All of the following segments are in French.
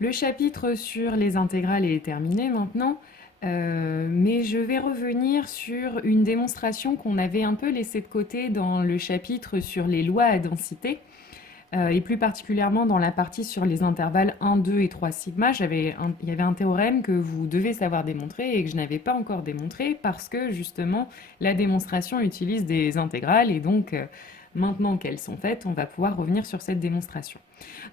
Le chapitre sur les intégrales est terminé maintenant, mais je vais revenir sur une démonstration qu'on avait un peu laissée de côté dans le chapitre sur les lois à densité, et plus particulièrement dans la partie sur les intervalles 1, 2 et 3 sigma. Il y avait un théorème que vous devez savoir démontrer et que je n'avais pas encore démontré parce que justement la démonstration utilise des intégrales et donc maintenant qu'elles sont faites, on va pouvoir revenir sur cette démonstration.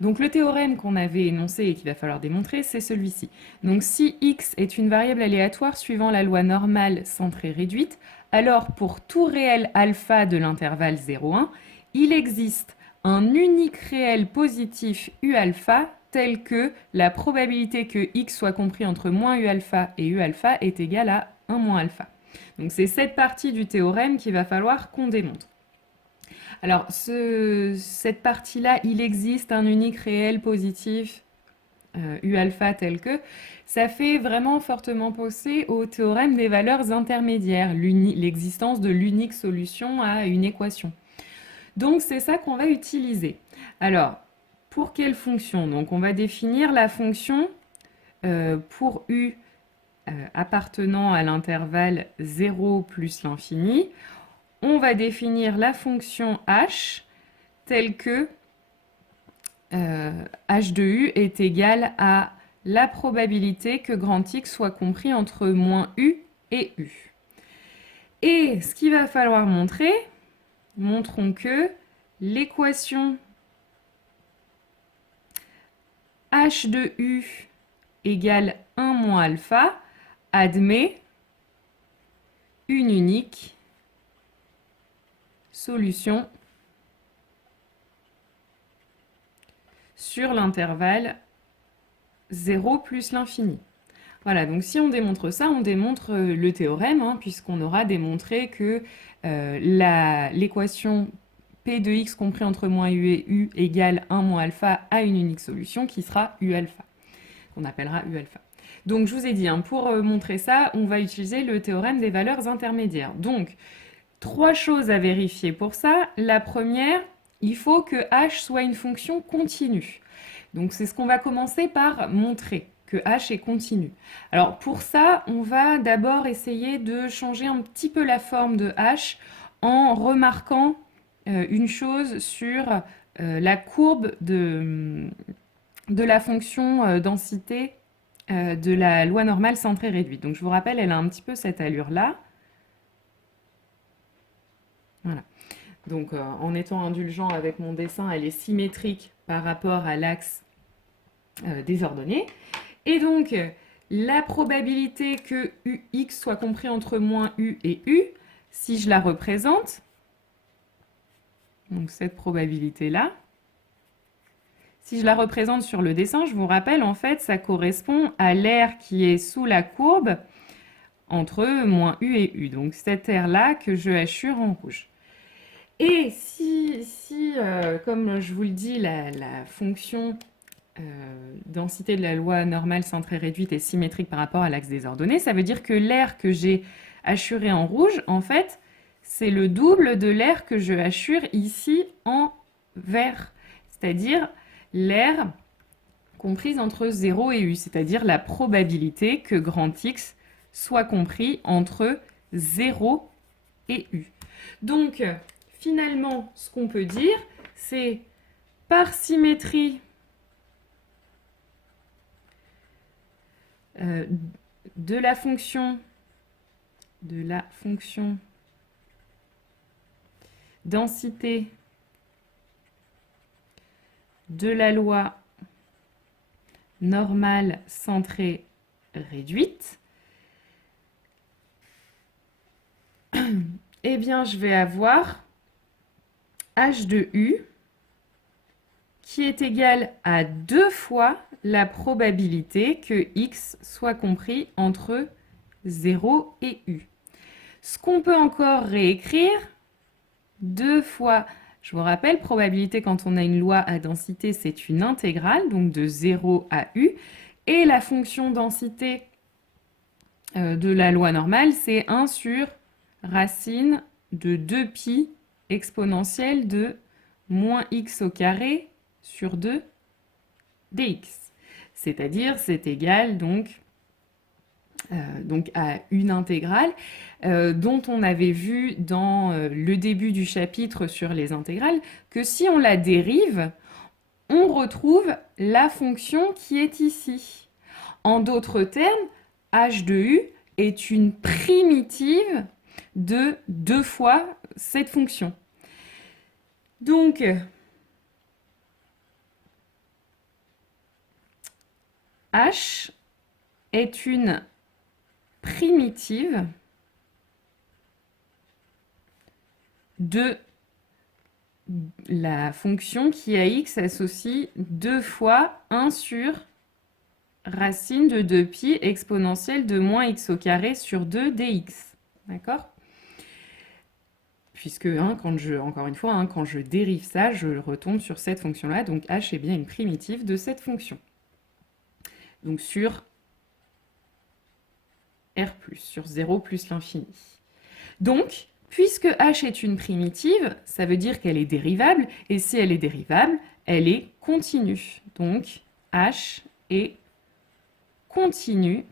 Donc le théorème qu'on avait énoncé et qu'il va falloir démontrer, c'est celui-ci. Donc si x est une variable aléatoire suivant la loi normale centrée réduite, alors pour tout réel alpha de l'intervalle 0,1, il existe un unique réel positif u alpha tel que la probabilité que x soit compris entre moins u alpha et u alpha est égale à 1 moins alpha. Donc c'est cette partie du théorème qu'il va falloir qu'on démontre. Alors, cette partie-là, il existe un unique réel positif U alpha tel que, ça fait vraiment fortement penser au théorème des valeurs intermédiaires, l'existence de l'unique solution à une équation. Donc, c'est ça qu'on va utiliser. Alors, pour quelle fonction? Donc, on va définir la fonction pour U appartenant à l'intervalle 0 plus l'infini. On va définir la fonction h telle que h de u est égal à la probabilité que grand X soit compris entre moins u et u. Et ce qu'il va falloir montrer, montrons que l'équation h de u égale 1 moins alpha admet une unique solution sur l'intervalle 0 plus l'infini. Voilà, donc si on démontre ça, on démontre le théorème, hein, puisqu'on aura démontré que l'équation P de x compris entre moins u et u égale 1 moins alpha a une unique solution qui sera u alpha, qu'on appellera u alpha. Donc je vous ai dit, hein, pour montrer ça, on va utiliser le théorème des valeurs intermédiaires. Donc, 3 choses à vérifier pour ça. La première, il faut que h soit une fonction continue. Donc c'est ce qu'on va commencer par montrer, que h est continu. Alors pour ça, on va d'abord essayer de changer un petit peu la forme de h en remarquant une chose sur la courbe de la fonction densité de la loi normale centrée réduite. Donc je vous rappelle, elle a un petit peu cette allure-là. Voilà. Donc en étant indulgent avec mon dessin, elle est symétrique par rapport à l'axe des ordonnées. Et donc, la probabilité que ux soit compris entre moins u et u, si je la représente, donc cette probabilité-là, si je la représente sur le dessin, je vous rappelle, en fait, ça correspond à l'aire qui est sous la courbe entre moins u et u. Donc, cette aire-là que je hachure en rouge. Et si comme je vous le dis, la fonction densité de la loi normale centrée réduite est symétrique par rapport à l'axe des ordonnées, ça veut dire que l'aire que j'ai hachurée en rouge, en fait, c'est le double de l'aire que je hachure ici en vert. C'est-à-dire l'aire comprise entre 0 et u, c'est-à-dire la probabilité que grand X soit compris entre 0 et u. Donc, finalement, ce qu'on peut dire, c'est par symétrie de la fonction densité de la loi normale centrée réduite, eh bien, je vais avoir h de u qui est égal à 2 fois la probabilité que x soit compris entre 0 et u. Ce qu'on peut encore réécrire, 2 fois, je vous rappelle, probabilité quand on a une loi à densité, c'est une intégrale, donc de 0 à u, et la fonction densité de la loi normale, c'est 1 sur racine de 2pi exponentielle de moins x au carré sur 2 dx. c'est-à-dire c'est égal donc à une intégrale dont on avait vu dans le début du chapitre sur les intégrales que si on la dérive, on retrouve la fonction qui est ici. En d'autres termes, h de u est une primitive de 2 fois cette fonction. Donc, h est une primitive de la fonction qui à x associe 2 fois 1 sur racine de 2pi exponentielle de moins x au carré sur 2 dx. D'accord? Puisque, encore une fois, quand je dérive ça, je retombe sur cette fonction-là. Donc h est bien une primitive de cette fonction. Donc sur R+, sur 0 plus l'infini. Donc, puisque h est une primitive, ça veut dire qu'elle est dérivable. Et si elle est dérivable, elle est continue. Donc, h est continue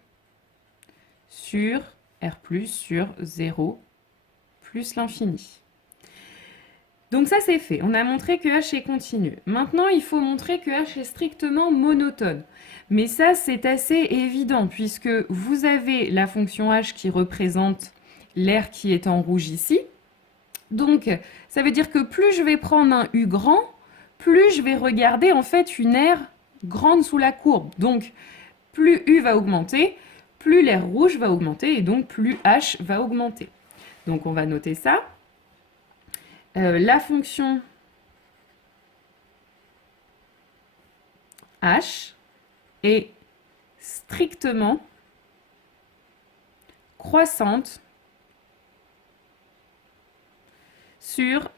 sur R+, sur 0 plus l'infini. Donc ça, c'est fait. On a montré que h est continu. Maintenant, il faut montrer que h est strictement monotone. Mais ça, c'est assez évident, puisque vous avez la fonction h qui représente l'aire qui est en rouge ici. Donc, ça veut dire que plus je vais prendre un u grand, plus je vais regarder en fait une aire grande sous la courbe. Donc, plus u va augmenter, plus l'aire rouge va augmenter, et donc plus h va augmenter. Donc, on va noter ça. La fonction h est strictement croissante sur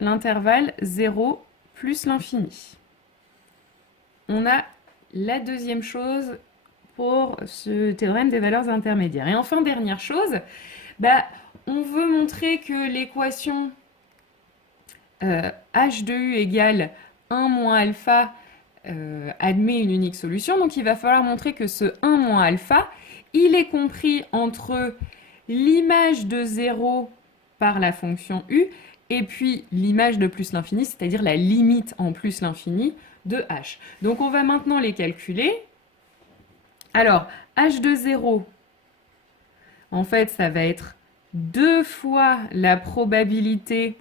l'intervalle 0 plus l'infini. On a la deuxième chose pour ce théorème des valeurs intermédiaires. Et enfin, dernière chose, on veut montrer que l'équation h de u égale 1 moins alpha admet une unique solution. Donc il va falloir montrer que ce 1 moins alpha, il est compris entre l'image de 0 par la fonction u et puis l'image de plus l'infini, c'est-à-dire la limite en plus l'infini de h. Donc on va maintenant les calculer. Alors, h de 0, en fait, ça va être 2 fois la probabilité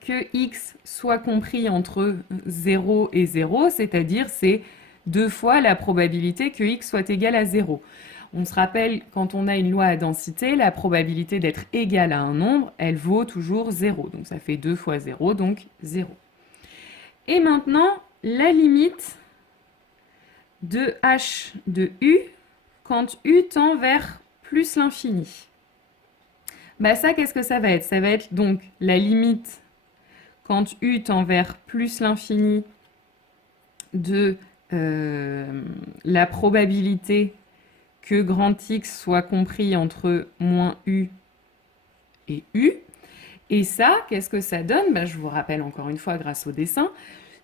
que x soit compris entre 0 et 0, c'est-à-dire c'est 2 fois la probabilité que x soit égal à 0. On se rappelle, quand on a une loi à densité, la probabilité d'être égale à un nombre, elle vaut toujours 0. Donc ça fait 2 fois 0, donc 0. Et maintenant, la limite de h de u quand u tend vers plus l'infini. Ça, qu'est-ce que ça va être? Ça va être donc la limite quand u tend vers plus l'infini de la probabilité que grand X soit compris entre moins u et u. Et ça, qu'est-ce que ça donne? Je vous rappelle encore une fois grâce au dessin.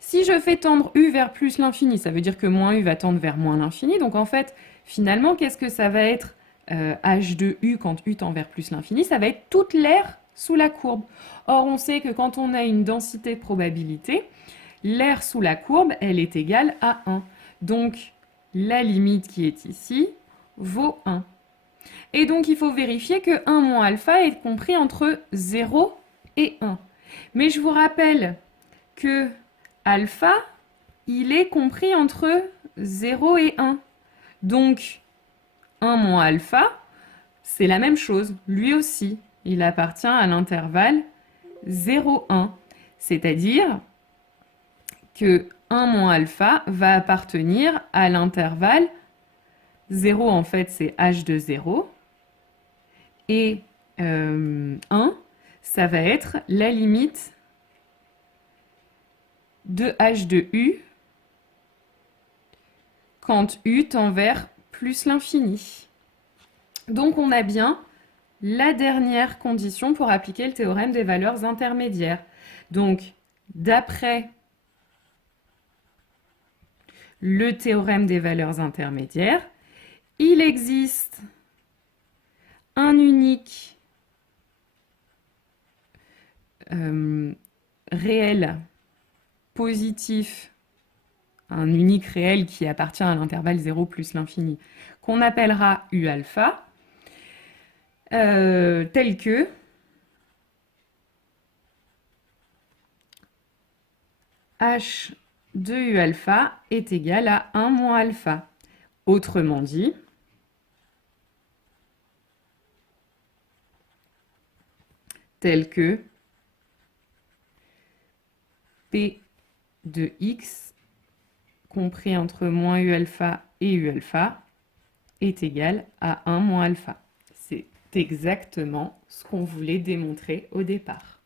Si je fais tendre u vers plus l'infini, ça veut dire que moins u va tendre vers moins l'infini. Donc en fait, finalement, qu'est-ce que ça va être h de u quand u tend vers plus l'infini? Ça va être toute l'aire sous la courbe. Or, on sait que quand on a une densité de probabilité, l'aire sous la courbe, elle est égale à 1. Donc, la limite qui est ici vaut 1. Et donc, il faut vérifier que 1 moins alpha est compris entre 0 et 1. Mais je vous rappelle que alpha, il est compris entre 0 et 1. Donc, 1 moins alpha, c'est la même chose, lui aussi. Il appartient à l'intervalle 0, 1. C'est-à-dire que 1 moins alpha va appartenir à l'intervalle 0, en fait, c'est h de 0. Et 1, ça va être la limite de h de u quand u tend vers plus l'infini. Donc on a bien la dernière condition pour appliquer le théorème des valeurs intermédiaires. Donc, d'après le théorème des valeurs intermédiaires. Il existe un unique réel positif, un unique réel qui appartient à l'intervalle 0 plus l'infini, qu'on appellera U alpha, tel que H de U alpha est égal à 1 moins alpha. Autrement dit, tel que P de x compris entre moins U alpha et U alpha est égal à 1 moins alpha. C'est exactement ce qu'on voulait démontrer au départ.